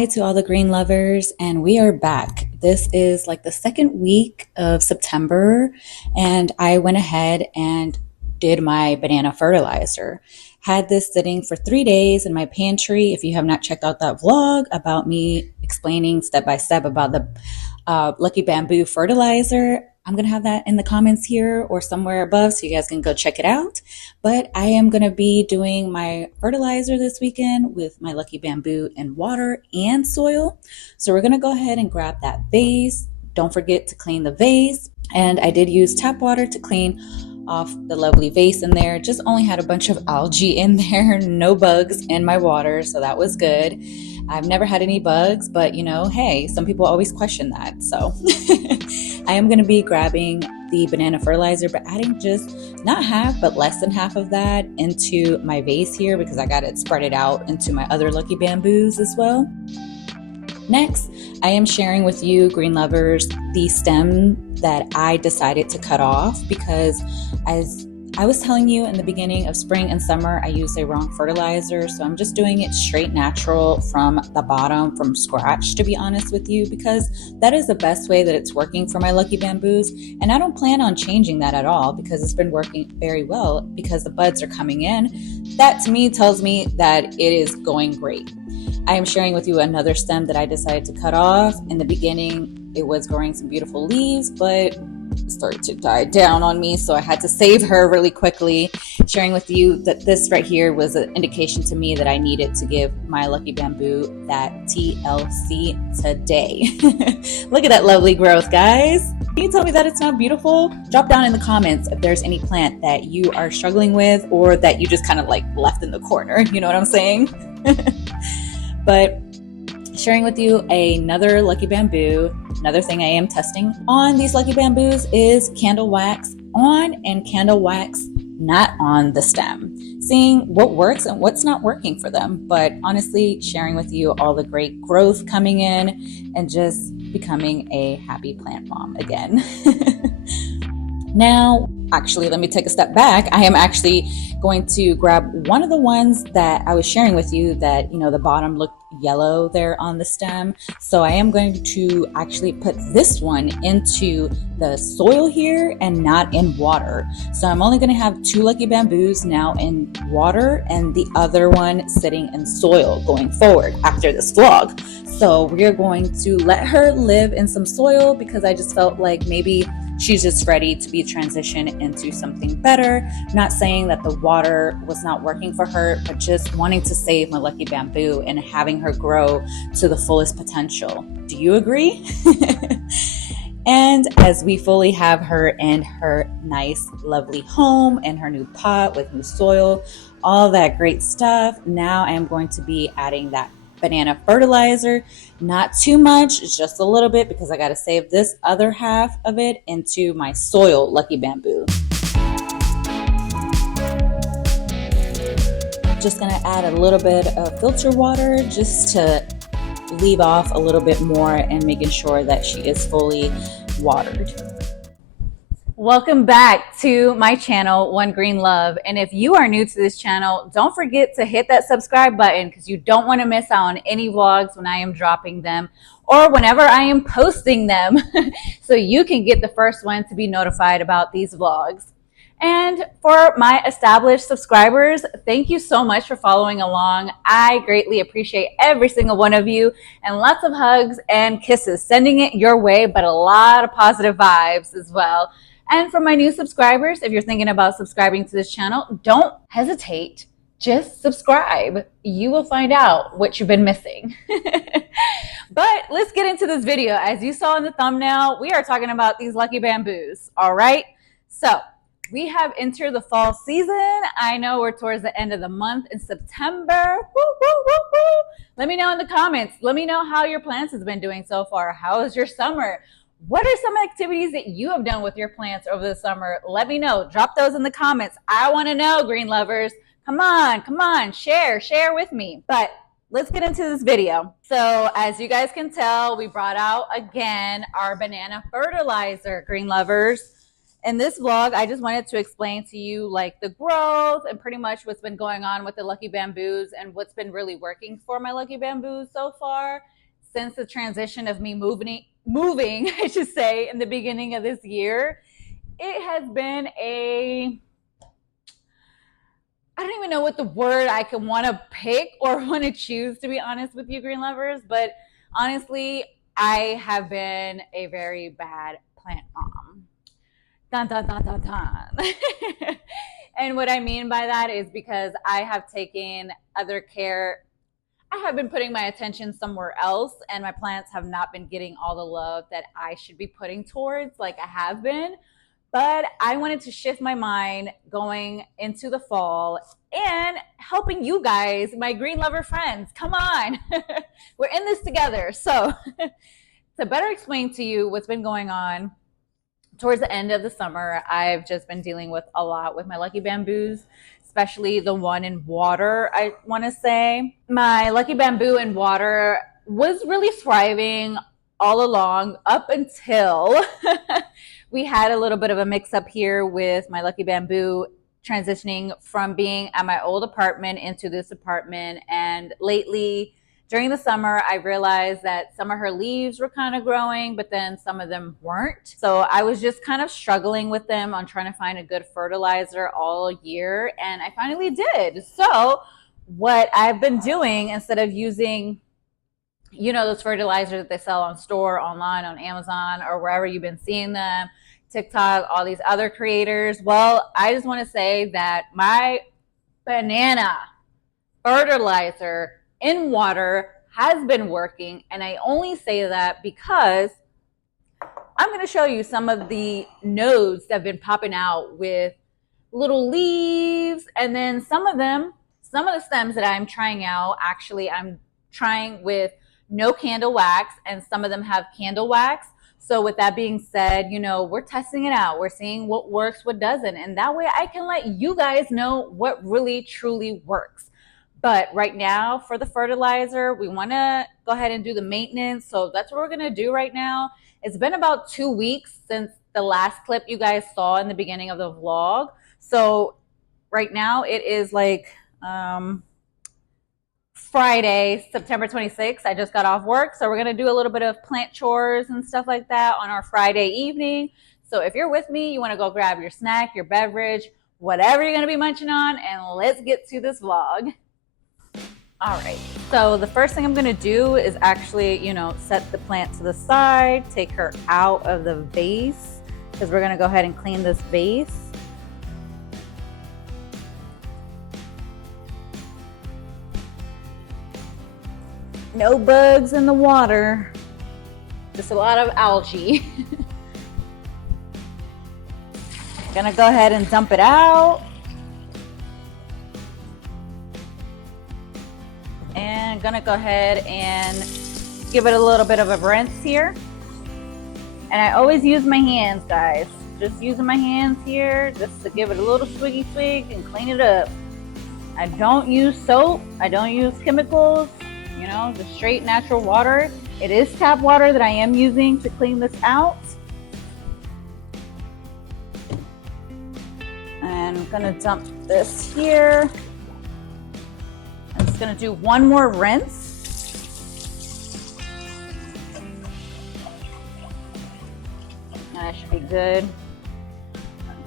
Hi to all the green lovers, and we are back. This is like the second week of September, and I went ahead and did my banana fertilizer. Had this sitting for 3 days in my pantry. If you have not checked out that vlog about me explaining step by step about the Lucky Bamboo fertilizer, I'm going to have that in the comments here or somewhere above so you guys can go check it out. But I am going to be doing my fertilizer this weekend with my Lucky Bamboo in water and soil. So we're going to go ahead and grab that vase. Don't forget to clean the vase. And I did use tap water to clean off the lovely vase in there. Just only had a bunch of algae in there, no bugs in my water, so that was good. I've never had any bugs, but hey, some people always question that. So I am going to be grabbing the banana fertilizer, but adding just not half, but less than half of that into my vase here because I got it spread out into my other Lucky Bamboos as well. Next, I am sharing with you, green lovers, the stem that I decided to cut off because, as I was telling you in the beginning of spring and summer, I used a wrong fertilizer. So I'm just doing it straight natural from the bottom, from scratch, to be honest with you, because that is the best way that it's working for my Lucky Bamboos. And I don't plan on changing that at all because it's been working very well because the buds are coming in. That to me tells me that it is going great. I am sharing with you another stem that I decided to cut off. In the beginning, it was growing some beautiful leaves, but it started to die down on me, so I had to save her really quickly. Sharing with you that this right here was an indication to me that I needed to give my Lucky Bamboo that TLC today. Look at that lovely growth, guys. Can you tell me that it's not beautiful? Drop down in the comments if there's any plant that you are struggling with or that you just kind of like left in the corner. You know what I'm saying? But sharing with you another Lucky Bamboo. Another thing I am testing on these Lucky Bamboos is candle wax on and candle wax not on the stem. Seeing what works and what's not working for them. But honestly, sharing with you all the great growth coming in and just becoming a happy plant mom again. Now, actually, let me take a step back. I am actually going to grab one of the ones that I was sharing with you that, the bottom looked yellow there on the stem. So I am going to actually put this one into the soil here and not in water. So I'm only going to have 2 Lucky Bamboos now in water and the other one sitting in soil going forward after this vlog. So we're going to let her live in some soil because I just felt like maybe she's just ready to be transitioned into something better. Not saying that the water was not working for her, but just wanting to save my Lucky Bamboo and having her grow to the fullest potential. Do you agree? And as we fully have her in her nice, lovely home and her new pot with new soil, all that great stuff, now I am going to be adding that banana fertilizer. Not too much, just a little bit because I got to save this other half of it into my soil Lucky Bamboo. Just going to add a little bit of filter water just to leave off a little bit more and making sure that she is fully watered. Welcome back to my channel, One Green Love. And if you are new to this channel, don't forget to hit that subscribe button because you don't want to miss out on any vlogs when I am dropping them or whenever I am posting them so you can get the first one to be notified about these vlogs. And for my established subscribers, thank you so much for following along. I greatly appreciate every single one of you and lots of hugs and kisses, sending it your way, but a lot of positive vibes as well. And for my new subscribers, if you're thinking about subscribing to this channel, don't hesitate. Just subscribe. You will find out what you've been missing. But let's get into this video. As you saw in the thumbnail, we are talking about these Lucky Bamboos, all right? So we have entered the fall season. I know we're towards the end of the month in September. Woo, woo, woo, woo. Let me know in the comments. Let me know how your plants has been doing so far. How is your summer? What are some activities that you have done with your plants over the summer? Let me know. Drop those in the comments. I want to know, green lovers. Come on, share with me. But let's get into this video. So as you guys can tell, we brought out again our banana fertilizer, green lovers. In this vlog, I just wanted to explain to you like the growth and pretty much what's been going on with the Lucky Bamboos and what's been really working for my Lucky Bamboos so far since the transition of me moving, I should say, in the beginning of this year. It has been I don't even know what the word I can want to pick or want to choose, to be honest with you, green lovers. But honestly, I have been a very bad plant mom. Dun, dun, dun, dun, dun. And what I mean by that is because I have taken other care. I have been putting my attention somewhere else, and my plants have not been getting all the love that I should be putting towards, like I have been. But I wanted to shift my mind going into the fall and helping you guys, my green lover friends. Come on, we're in this together. So, to better explain to you what's been going on, towards the end of the summer, I've just been dealing with a lot with my Lucky Bamboos, especially the one in water, I want to say. My Lucky Bamboo in water was really thriving all along up until we had a little bit of a mix up here with my Lucky Bamboo transitioning from being at my old apartment into this apartment. And lately, during the summer, I realized that some of her leaves were kind of growing, but then some of them weren't. So I was just kind of struggling with them on trying to find a good fertilizer all year. And I finally did. So what I've been doing, instead of using, you know, those fertilizers that they sell on store, online, on Amazon, or wherever you've been seeing them, TikTok, all these other creators. Well, I just want to say that my banana fertilizer in water has been working. And I only say that because I'm going to show you some of the nodes that have been popping out with little leaves. And then some of the stems that I'm trying out, actually, I'm trying with no candle wax, and some of them have candle wax. So with that being said, you know, we're testing it out. We're seeing what works, what doesn't. And that way I can let you guys know what really truly works. But right now for the fertilizer, we want to go ahead and do the maintenance. So that's what we're going to do right now. It's been about 2 weeks since the last clip you guys saw in the beginning of the vlog. So right now it is like Friday, September 26th. I just got off work. So we're going to do a little bit of plant chores and stuff like that on our Friday evening. So if you're with me, you want to go grab your snack, your beverage, whatever you're going to be munching on, and let's get to this vlog. All right. So the first thing I'm going to do is actually, you know, set the plant to the side, take her out of the vase, because we're going to go ahead and clean this vase. No bugs in the water, just a lot of algae. Gonna go ahead and dump it out. And gonna go ahead and give it a little bit of a rinse here. And I always use my hands, guys. Just using my hands here just to give it a little swiggy swig and clean it up. I don't use soap. I don't use chemicals. You know, the straight natural water. It is tap water that I am using to clean this out. And I'm gonna dump this here. I'm just gonna do one more rinse. That should be good.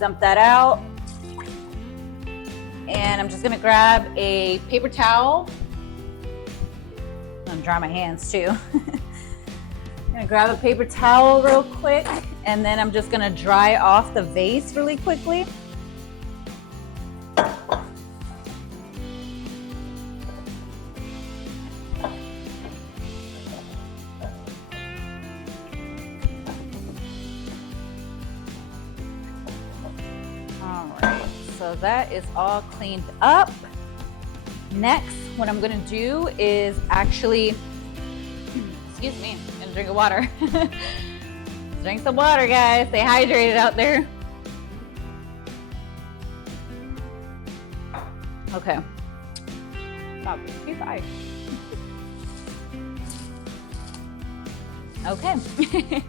Dump that out. And I'm just gonna grab a paper towel. I'm gonna dry my hands too. I'm gonna grab a paper towel real quick, and then I'm just gonna dry off the vase really quickly. All right, so that is all cleaned up. Next, what I'm gonna do is actually, excuse me, I'm gonna drink of water. Drink some water, guys. Stay hydrated out there. Okay. Stop. Be fine. Okay.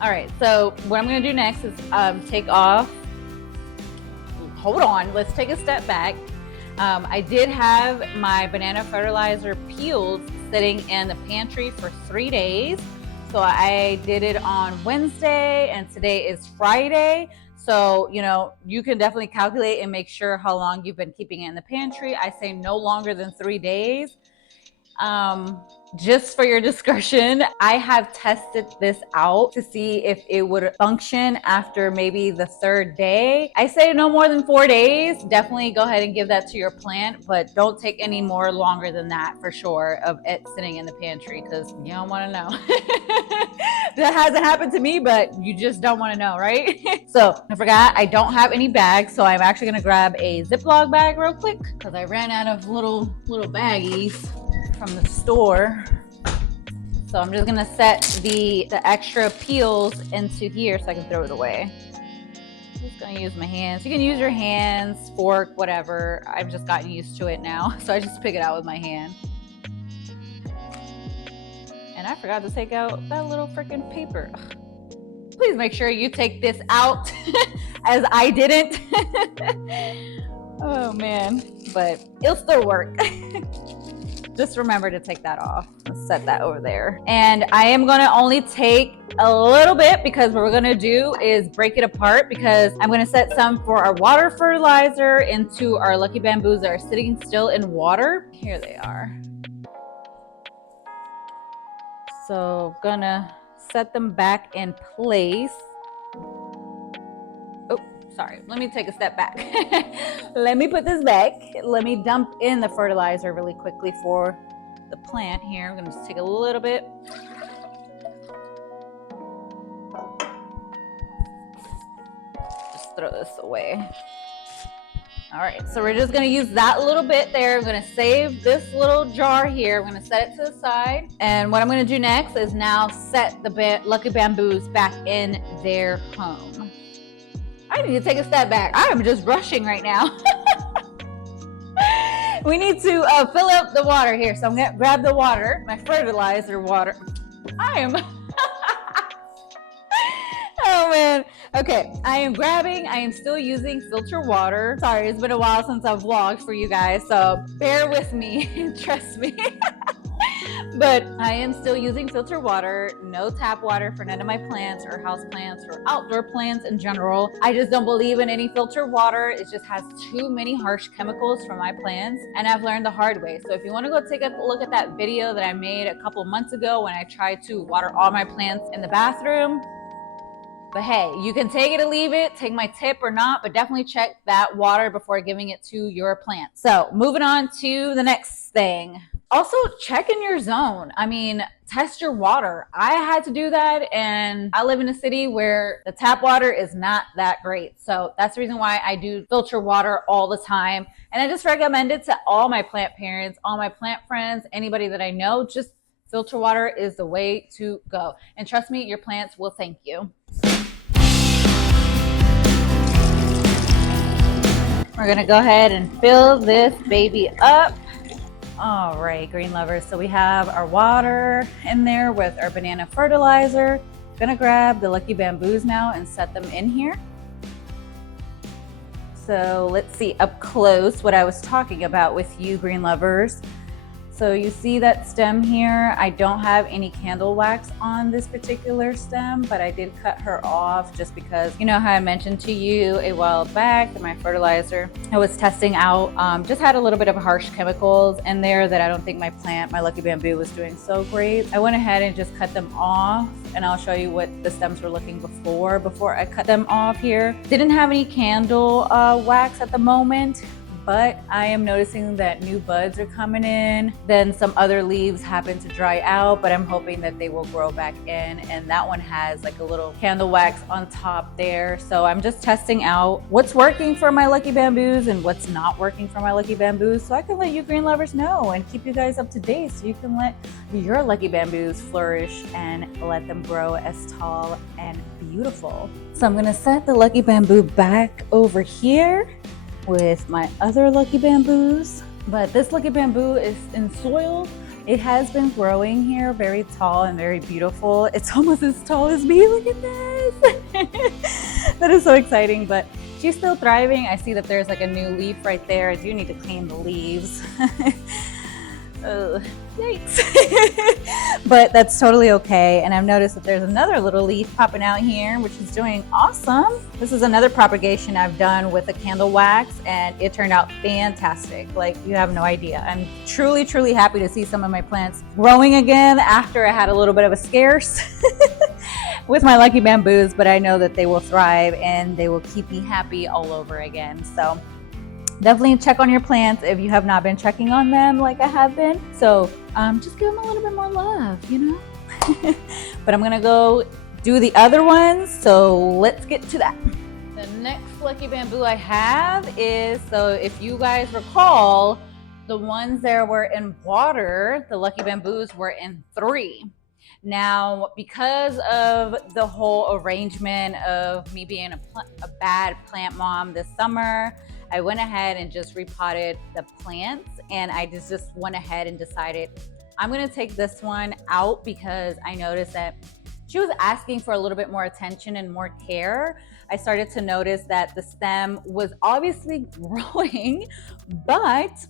All right, so what I'm gonna do next is take off. Hold on, let's take a step back. I did have my banana fertilizer peels sitting in the pantry for 3 days. So I did it on Wednesday and today is Friday. So, you know, you can definitely calculate and make sure how long you've been keeping it in the pantry. I say no longer than 3 days. Just for your discretion, I have tested this out to see if it would function after maybe the 3rd day. I say no more than 4 days. Definitely go ahead and give that to your plant, but don't take any more longer than that for sure of it sitting in the pantry because you don't want to know. That hasn't happened to me, but you just don't want to know, right? So I forgot I don't have any bags, so I'm actually gonna grab a Ziploc bag real quick because I ran out of little baggies from the store. So I'm just gonna set the extra peels into here so I can throw it away. I'm just gonna use my hands. You can use your hands, fork, whatever. I've just gotten used to it now, so I just pick it out with my hand. And I forgot to take out that little freaking paper. Ugh. Please make sure you take this out as I didn't. Oh man, but it'll still work. Just remember to take that off. Let's set that over there. And I am gonna only take a little bit because what we're gonna do is break it apart because I'm gonna set some for our water fertilizer into our Lucky Bamboos that are sitting still in water. Here they are. So gonna set them back in place. Oh, sorry, let me take a step back. Let me put this back. Let me dump in the fertilizer really quickly for the plant here. I'm gonna just take a little bit. Just throw this away. All right, so we're just gonna use that little bit there. I'm gonna save this little jar here. I'm gonna set it to the side. And what I'm gonna do next is now set the Lucky Bamboos back in their home. I need to take a step back. I am just rushing right now. We need to fill up the water here. So I'm gonna grab the water, my fertilizer water. I am, oh man. Okay, I am still using filter water. Sorry, it's been a while since I've vlogged for you guys, so bear with me, trust me. But I am still using filter water, no tap water for none of my plants or house plants or outdoor plants in general. I just don't believe in any filter water. It just has too many harsh chemicals for my plants, and I've learned the hard way. So if you want to go take a look at that video that I made a couple months ago when I tried to water all my plants in the bathroom, but hey, you can take it or leave it, take my tip or not, but definitely check that water before giving it to your plant. So moving on to the next thing. Also, check in your zone. I mean, test your water. I had to do that, and I live in a city where the tap water is not that great. So that's the reason why I do filter water all the time. And I just recommend it to all my plant parents, all my plant friends, anybody that I know. Just filter water is the way to go. And trust me, your plants will thank you. We're gonna go ahead and fill this baby up. All right, green lovers, so we have our water in there with our banana fertilizer. Gonna grab the Lucky Bamboos now and set them in here. So let's see up close what I was talking about with you, green lovers. So you see that stem here, I don't have any candle wax on this particular stem, but I did cut her off just because, you know how I mentioned to you a while back that my fertilizer I was testing out just had a little bit of harsh chemicals in there that I don't think my Lucky Bamboo was doing so great. I went ahead and just cut them off, and I'll show you what the stems were looking before I cut them off here. Didn't have any candle wax at the moment, but I am noticing that new buds are coming in. Then some other leaves happen to dry out, but I'm hoping that they will grow back in. And that one has like a little candle wax on top there. So I'm just testing out what's working for my Lucky Bamboos and what's not working for my Lucky Bamboos, so I can let you green lovers know and keep you guys up to date so you can let your Lucky Bamboos flourish and let them grow as tall and beautiful. So I'm gonna set the Lucky Bamboo back over here with my other Lucky Bamboos. But this Lucky Bamboo is in soil It has been growing here very tall and very beautiful. It's almost as tall as me. Look at this. That is so exciting, but she's still thriving. I see that there's like a new leaf right there. I do need to clean the leaves. Yikes. But that's totally okay. And I've noticed that there's another little leaf popping out here, which is doing awesome. This is another propagation I've done with a candle wax, and it turned out fantastic. Like, you have no idea. I'm truly, truly happy to see some of my plants growing again after I had a little bit of a scarce with my lucky bamboos, but I know that they will thrive and they will keep me happy all over again. So definitely check on your plants if you have not been checking on them like I have been. So just give them a little bit more love, you know? But I'm gonna go do the other ones, so let's get to that. The next lucky bamboo I have is, so if you guys recall, the ones that were in water, the lucky bamboos were in 3. Now, because of the whole arrangement of me being a bad plant mom this summer, I went ahead and just repotted the plants, and I just went ahead and decided I'm gonna take this one out because I noticed that she was asking for a little bit more attention and more care. I started to notice that the stem was obviously growing, but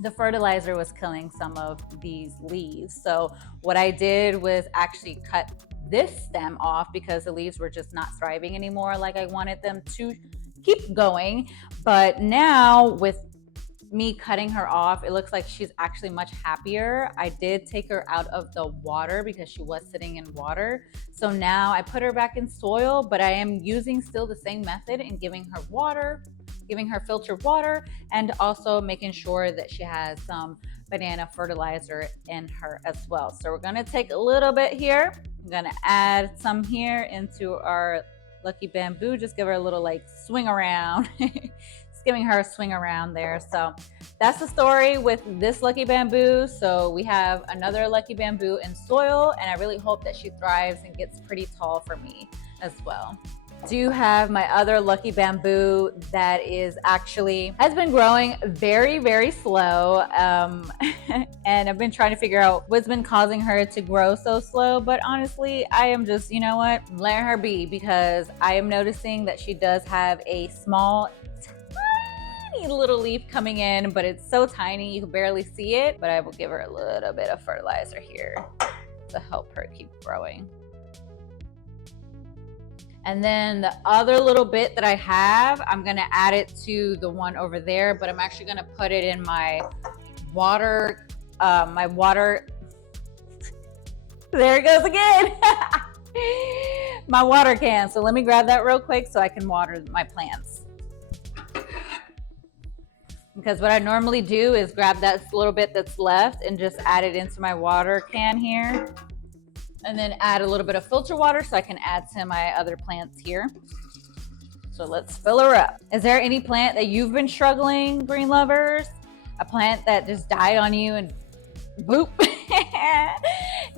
the fertilizer was killing some of these leaves. So what I did was actually cut this stem off because the leaves were just not thriving anymore like I wanted them to keep going. But now with me cutting her off, it looks like she's actually much happier. I did take her out of the water because she was sitting in water. So now I put her back in soil, but I am using still the same method in giving her water, giving her filtered water, and also making sure that she has some banana fertilizer in her as well. So we're gonna take a little bit here. I'm gonna add some here into our lucky bamboo. Just give her a little like swing around. Just giving her a swing around there. So that's the story with this lucky bamboo. So we have another lucky bamboo in soil, and I really hope that she thrives and gets pretty tall for me as well. Do have my other lucky bamboo that is actually has been growing very, very slow, and I've been trying to figure out what's been causing her to grow so slow. But honestly, I am just, you know what, let her be, because I am noticing that she does have a small, tiny little leaf coming in, but it's so tiny you can barely see it. But I will give her a little bit of fertilizer here to help her keep growing. And then the other little bit that I have, I'm gonna add it to the one over there, but I'm actually gonna put it in my water, there it goes again. My water can. So let me grab that real quick so I can water my plants. Because what I normally do is grab that little bit that's left and just add it into my water can here. And then add a little bit of filter water so I can add to my other plants here. So let's fill her up. Is there any plant that you've been struggling, green lovers? A plant that just died on you and boop.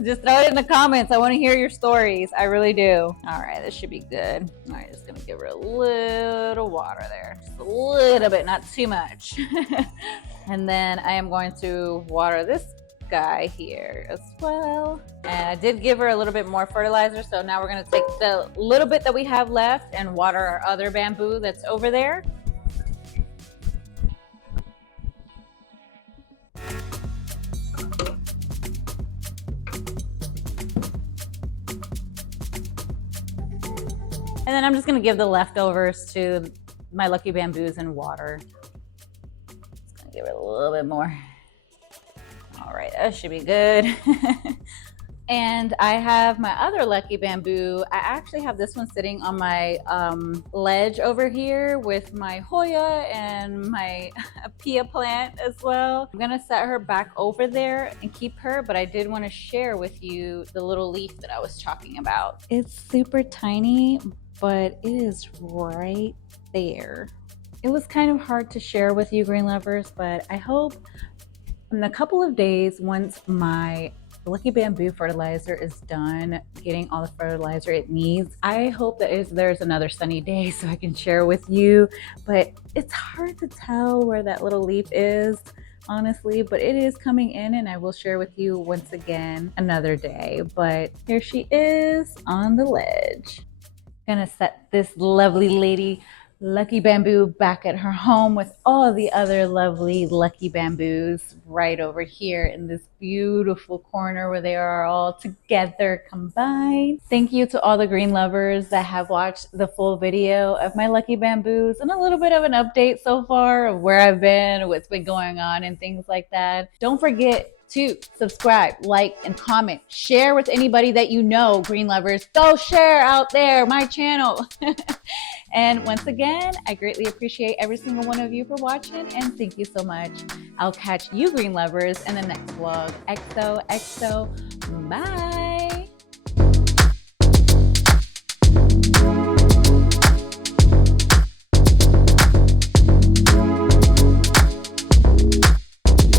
Just throw it in the comments. I want to hear your stories. I really do. All right, this should be good. All right, just gonna give her a little water there. Just a little bit, not too much. And then I am going to water this guy here as well. And I did give her a little bit more fertilizer, so now we're going to take the little bit that we have left and water our other bamboo that's over there. And then I'm just going to give the leftovers to my lucky bamboos in water. Just going to give it a little bit more. All right, that should be good. And I have my other lucky bamboo. I actually have this one sitting on my ledge over here with my Hoya and my Pia plant as well. I'm gonna set her back over there and keep her, but I did want to share with you the little leaf that I was talking about. It's super tiny, but it is right there. It was kind of hard to share with you, green lovers, but I hope in a couple of days, once my lucky bamboo fertilizer is done getting all the fertilizer it needs, I hope that there's another sunny day so I can share with you. But it's hard to tell where that little leaf is, honestly, but it is coming in and I will share with you once again another day. But here she is on the ledge. Gonna set this lovely lady Lucky Bamboo back at her home with all the other lovely Lucky Bamboos right over here in this beautiful corner where they are all together combined. Thank you to all the green lovers that have watched the full video of my Lucky Bamboos and a little bit of an update so far of where I've been, what's been going on, and things like that. Don't forget to subscribe, like, and comment. Share with anybody that you know, green lovers. Go share out there my channel. And once again, I greatly appreciate every single one of you for watching, and thank you so much. I'll catch you green lovers in the next vlog. XOXO. Bye.